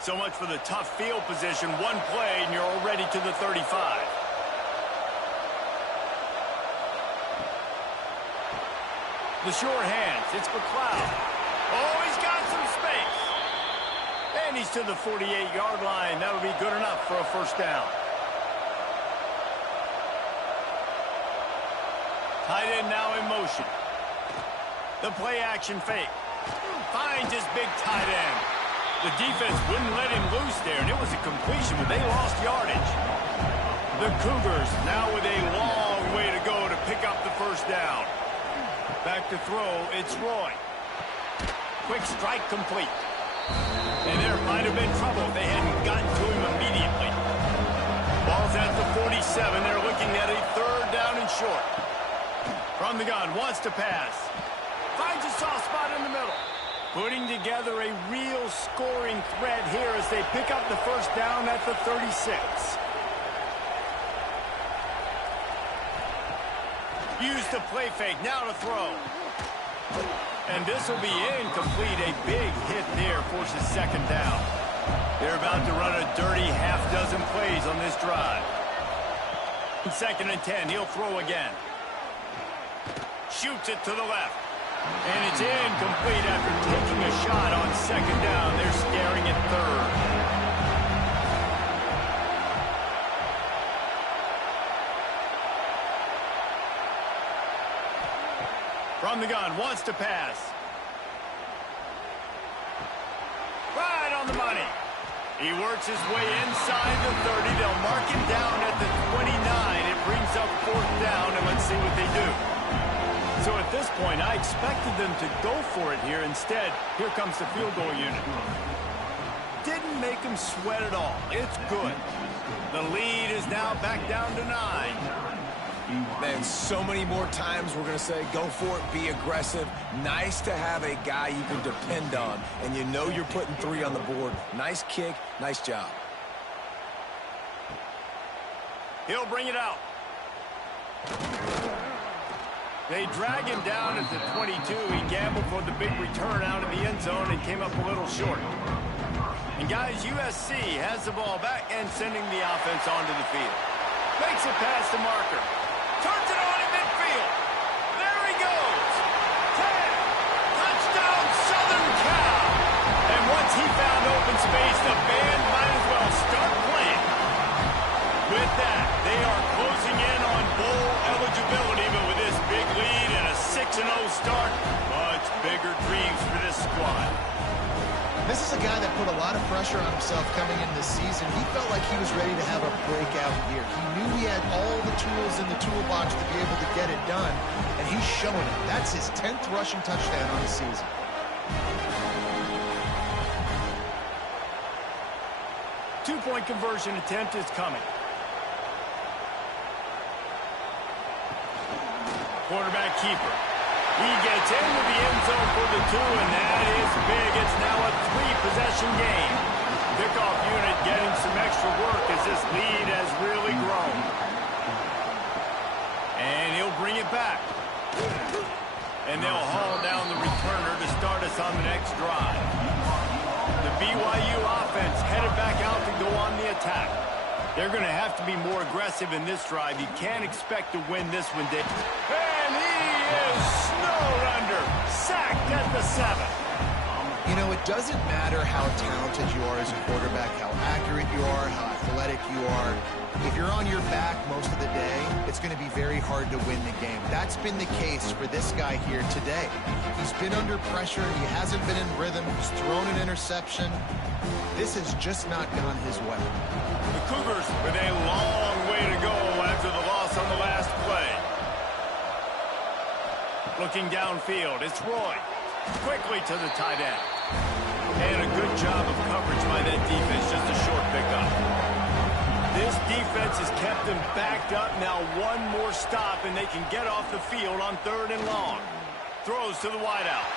So much for the tough field position. One play, and you're already to the 35. The short hands. It's McLeod. Oh, he's got some space. And he's to the 48-yard line. That'll be good enough for a first down. Tight end now in motion. The play action fake. Finds his big tight end. The defense wouldn't let him loose there, and it was a completion, but they lost yardage. The Cougars now with a long way to go to pick up the first down. Back to throw, it's Roy. Quick strike complete. And there might have been trouble if they hadn't gotten to him immediately. Ball's at the 47. They're looking at a third down and short. From the gun, wants to pass. Finds a soft spot in the middle. Putting together a real scoring threat here as they pick up the first down at the 36. Use the play fake, now to throw. And this will be incomplete. A big hit there forces second down. They're about to run a dirty half-dozen plays on this drive. 2nd and 10, he'll throw again. Shoots it to the left. And it's incomplete after taking a shot on second down. They're staring at third. From the gun, wants to pass. Right on the money. He works his way inside the 30. They'll mark him down at the 29. It brings up fourth down, and let's see what they do. So at this point, I expected them to go for it here. Instead, here comes the field goal unit. Didn't make him sweat at all. It's good. The lead is now back down to 9. Man, so many more times we're going to say, go for it, be aggressive. Nice to have a guy you can depend on, and you know you're putting 3 on the board. Nice kick, nice job. He'll bring it out. They drag him down at the 22. He gambled for the big return out of the end zone and came up a little short. And guys, USC has the ball back and sending the offense onto the field. Makes it past the marker. Turns it on in midfield. There he goes. 10. Touchdown, Southern Cal. And once he found open space, the band might as well start playing. With that, they are closing in on bowl eligibility, but with this big lead and a 6-0 start, much bigger dreams for this squad. This is a guy that put a lot of pressure on himself coming into this season. He felt like he was ready to have a breakout year. He knew he had all the tools in the toolbox to be able to get it done, and he's showing it. That's his 10th rushing touchdown on the season. Two-point conversion attempt is coming. Quarterback keeper. He gets into the end zone for the 2, and that is big. It's now a 3-possession game. Kickoff unit getting some extra work as this lead has really grown. And he'll bring it back. And they'll haul down the returner to start us on the next drive. The BYU offense headed back out to go on the attack. They're going to have to be more aggressive in this drive. You can't expect to win this one, Dick. And he is snowed under. Sacked at the 7. You know, it doesn't matter how talented you are as a quarterback, how accurate you are, how athletic you are. If you're on your back most of the day, it's going to be very hard to win the game. That's been the case for this guy here today. He's been under pressure. He hasn't been in rhythm. He's thrown an interception. This has just not gone his way. The Cougars with a long way to go after the loss on the last play. Looking downfield, it's Roy. Quickly to the tight end. And a good job of coverage by that defense, just a short pickup. This defense has kept them backed up. Now one more stop, and they can get off the field on 3rd and long. Throws to the wideout.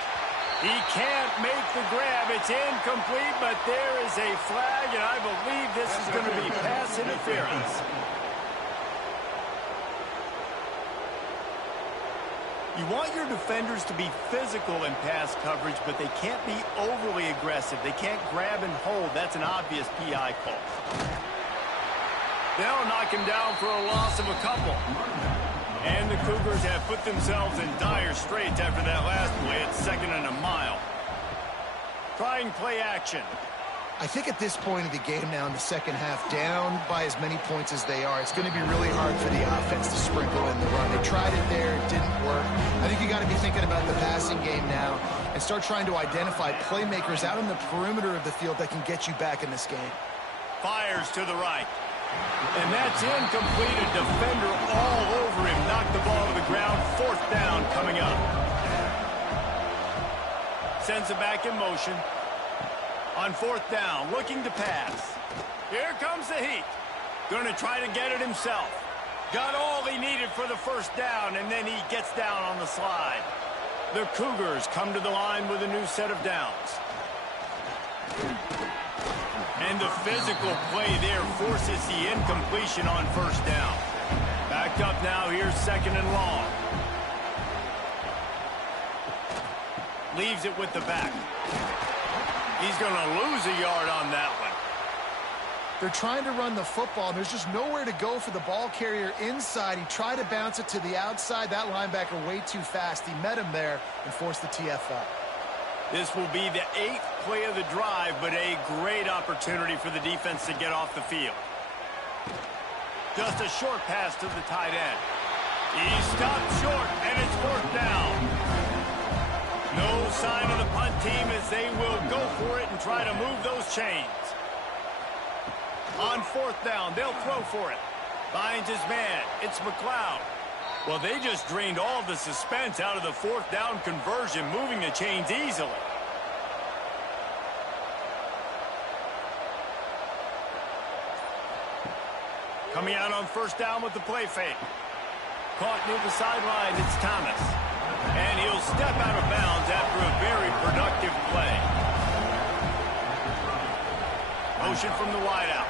He can't make the grab. It's incomplete, but there is a flag, and I believe this is going to be pass interference. You want your defenders to be physical in pass coverage, but they can't be overly aggressive. They can't grab and hold. That's an obvious PI call. They'll knock him down for a loss of a couple. And the Cougars have put themselves in dire straits after that last play at 2nd and a mile. Trying play action. I think at this point of the game now in the second half, down by as many points as they are, it's going to be really hard for the offense to sprinkle in the run. They tried it there. It didn't work. I think you got to be thinking about the passing game now and start trying to identify playmakers out on the perimeter of the field that can get you back in this game. Fires to the right. And that's incomplete. A defender all over him. Knocked the ball to the ground. 4th down coming up. Sends it back in motion. On 4th down, looking to pass. Here comes the heat. Going to try to get it himself. Got all he needed for the 1st down, and then he gets down on the slide. The Cougars come to the line with a new set of downs. And the physical play there forces the incompletion on 1st down. Backed up now, here's 2nd and long. Leaves it with the back. He's going to lose a yard on that one. They're trying to run the football, and there's just nowhere to go for the ball carrier inside. He tried to bounce it to the outside. That linebacker way too fast. He met him there and forced the TFL. This will be the 8th play of the drive, but a great opportunity for the defense to get off the field. Just a short pass to the tight end. He stopped short, and it's 4th down. No sign of the punt team as they will go for it and try to move those chains. On 4th down, they'll throw for it. Finds his man. It's McLeod. Well, they just drained all the suspense out of the 4th down conversion, moving the chains easily. Coming out on 1st down with the play fake. Caught near the sideline, it's Thomas. And he'll step out of bounds after a very productive play. Motion from the wideout.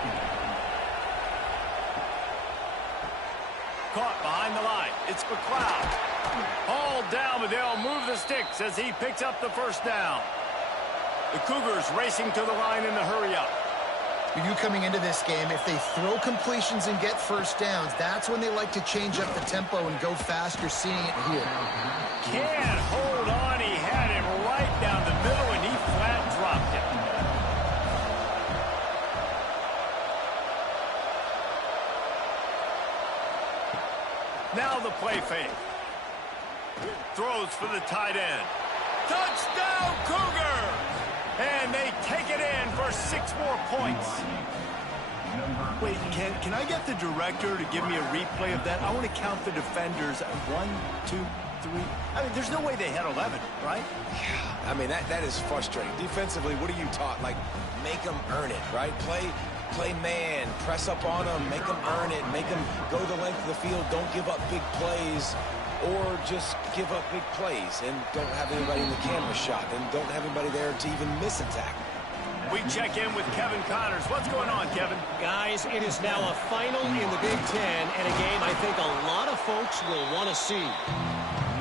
Caught behind the line. It's McLeod. Hauled down, but they'll move the sticks as he picks up the 1st down. The Cougars racing to the line in the hurry-up. You coming into this game, if they throw completions and get 1st downs, that's when they like to change up the tempo and go fast. You're seeing it here. Can't hold on. He had him right down the middle, and he flat dropped it. Now the play fake. Throws for the tight end. Touchdown, Cougars! And they take it in for 6 more points. Wait, can I get the director to give me a replay of that? I want to count the defenders. 1, 2, 3. I mean, there's no way they had 11, right? Yeah, I mean, that is frustrating. Defensively, what are you taught? Like, make them earn it, right? Play man, press up on them, make them earn it, make them go the length of the field, don't give up big plays. or just give up big plays and don't have anybody in the camera shot and don't have anybody there to even miss a tackle. We check in with Kevin Connors. What's going on, Kevin? Guys, it is now a final in the Big Ten and a game I think a lot of folks will want to see.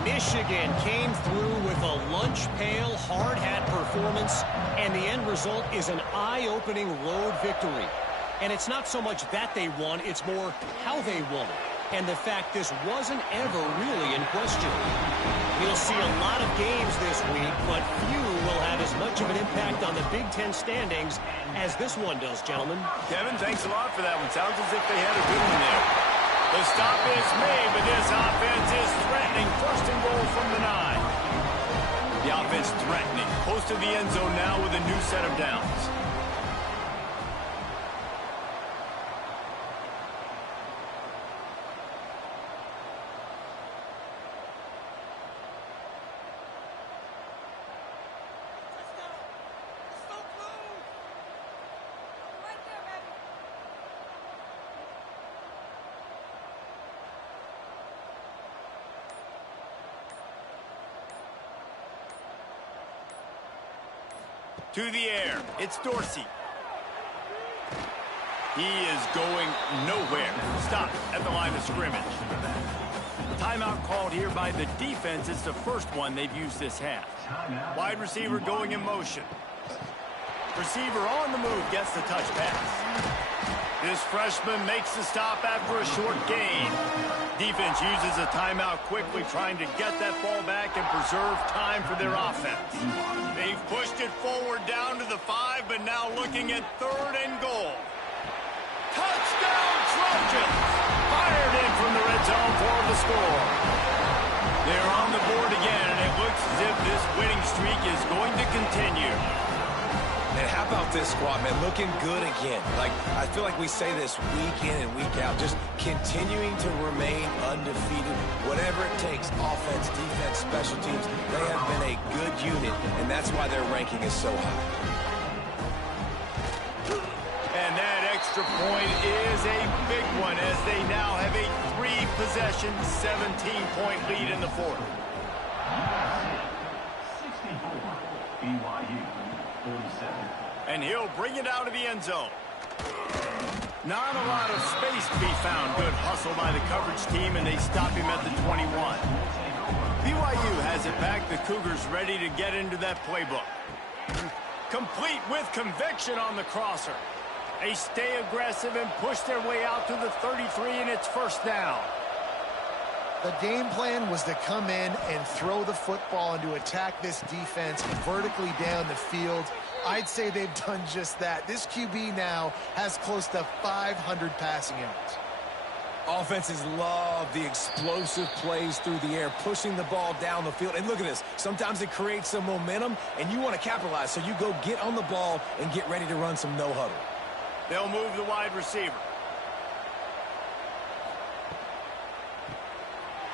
Michigan came through with a lunch pail, hard hat performance, and the end result is an eye-opening road victory. And it's not so much that they won, it's more how they won. And the fact this wasn't ever really in question. We'll see a lot of games this week, but few will have as much of an impact on the Big Ten standings as this one does, gentlemen. Kevin, thanks a lot for that one. Sounds as if they had a good one there. The stop is made, but this offense is threatening. First and goal from the 9. The offense threatening. Close to the end zone now with a new set of downs. To the air, it's Dorsey. He is going nowhere. Stop at the line of scrimmage. Timeout called here by the defense. It's the first one they've used this half. Wide receiver going in motion. Receiver on the move gets the touch pass. This freshman makes the stop after a short gain. Defense uses a timeout quickly, trying to get that ball back and preserve time for their offense. They've pushed it forward down to the 5, but now looking at 3rd and goal. Touchdown Trojans! Fired in from the red zone for the score. They're on the board again, and it looks as if this winning streak is going to continue. And how about this squad, man? Looking good again. Like, I feel like we say this week in and week out. Just continuing to remain undefeated. Whatever it takes, offense, defense, special teams, they have been a good unit, and that's why their ranking is so high. And that extra point is a big one as they now have a 3-possession, 17-point lead in the 4th. 64, BYU, 47. And he'll bring it out of the end zone. Not a lot of space to be found. Good hustle by the coverage team, and they stop him at the 21. BYU has it back. The Cougars ready to get into that playbook. Complete with conviction on the crosser. They stay aggressive and push their way out to the 33, and it's first down. The game plan was to come in and throw the football and to attack this defense vertically down the field. I'd say they've done just that. This QB now has close to 500 passing yards. Offenses love the explosive plays through the air, pushing the ball down the field. And look at this. Sometimes it creates some momentum, and you want to capitalize. So you go get on the ball and get ready to run some no-huddle. They'll move the wide receiver.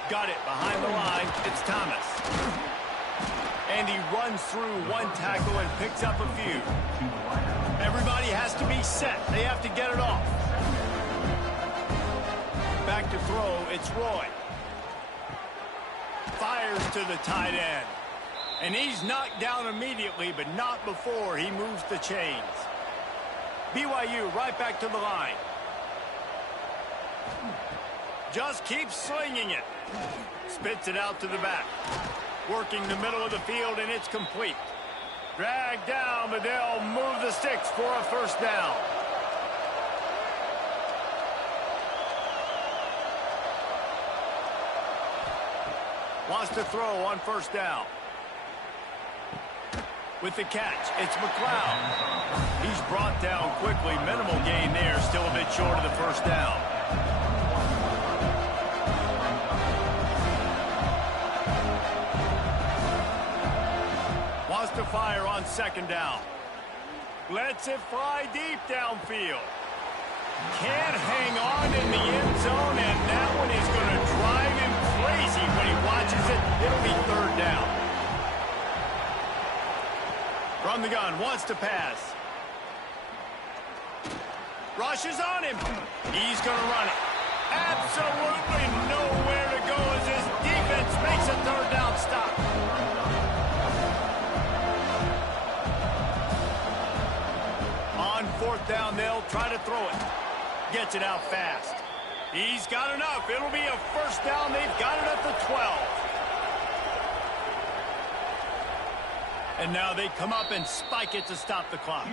Got it behind the line. It's Thomas. And he runs through one tackle and picks up a few. Everybody has to be set. They have to get it off. Back to throw, it's Roy. Fires to the tight end. And he's knocked down immediately, but not before he moves the chains. BYU right back to the line. Just keeps slinging it. Spits it out to the back. Working the middle of the field, and it's complete. Dragged down, but they'll move the sticks for a first down. Wants to throw on first down. With the catch, it's McLeod. He's brought down quickly. Minimal gain there, still a bit short of the first down. Wants to fire on second down. Lets it fly deep downfield. Can't hang on in the end zone, and that one is going to drive him crazy when he watches it. It'll be third down. From the gun, wants to pass. Rushes on him. He's going to run it. Absolutely nowhere to go as his defense defense makes a third down stop. On fourth down, they'll try to throw it. Gets it out fast. He's got enough. It'll be a first down. They've got it at the 12. And now they come up and spike it to stop the clock.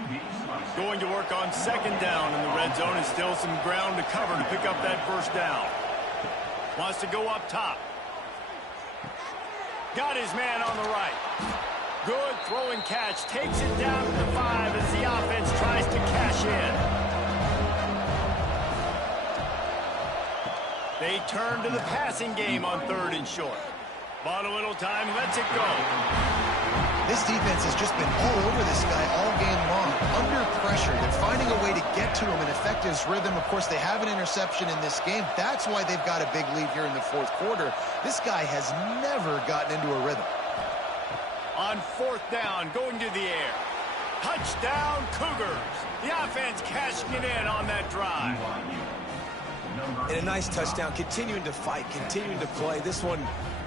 Going to work on second down in the red zone, and still some ground to cover to pick up that first down. Wants to go up top. Got his man on the right. Good throw and catch. Takes it down to the 5 as the offense tries to cash in. They turn to the passing game on third and short. Bought a little time, lets it go. This defense has just been all over this guy all game long. Under pressure, they're finding a way to get to him and affect his rhythm. Of course, they have an interception in this game. That's why they've got a big lead here in the fourth quarter. This guy has never gotten into a rhythm. On fourth down, going to the air. Touchdown, Cougars. The offense cashing it in on that drive. And a nice touchdown, continuing to fight, continuing to play. This one,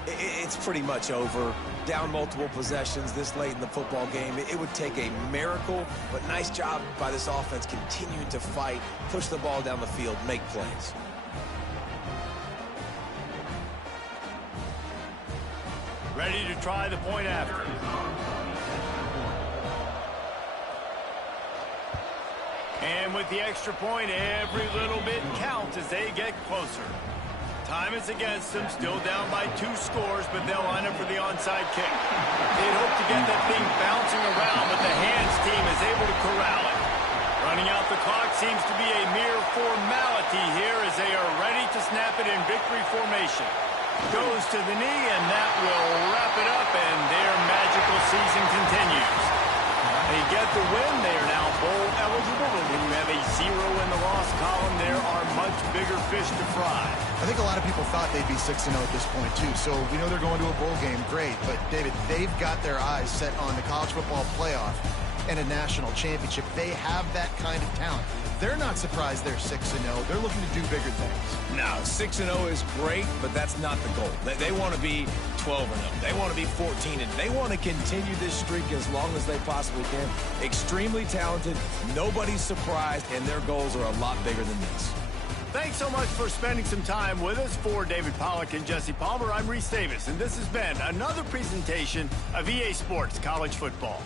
it's pretty much over. Down multiple possessions this late in the football game. It would take a miracle, but nice job by this offense continuing to fight, push the ball down the field, make plays. Ready to try the point after. And with the extra point, every little bit counts as they get closer. Time is against them, still down by 2 scores, but they'll line up for the onside kick. They'd hope to get that thing bouncing around, but the hands team is able to corral it. Running out the clock seems to be a mere formality here as they are ready to snap it in victory formation. Goes to the knee, and that will wrap it up, and their magical season continues. They get the win. They are now bowl eligible, but when you have a 0 in the loss column, there are much bigger fish to fry. I think a lot of people thought they'd be 6-0 at this point, too. So we know they're going to a bowl game. Great. But, David, they've got their eyes set on the college football playoff and a national championship. They have that kind of talent. They're not surprised they're 6-0. They're looking to do bigger things. No, 6-0 is great, but that's not the goal. They want to be 12-0. They want to be 14-0. They want to continue this streak as long as they possibly can. Extremely talented. Nobody's surprised, and their goals are a lot bigger than this. Thanks so much for spending some time with us. For David Pollack and Jesse Palmer, I'm Reese Davis, and this has been another presentation of EA Sports College Football.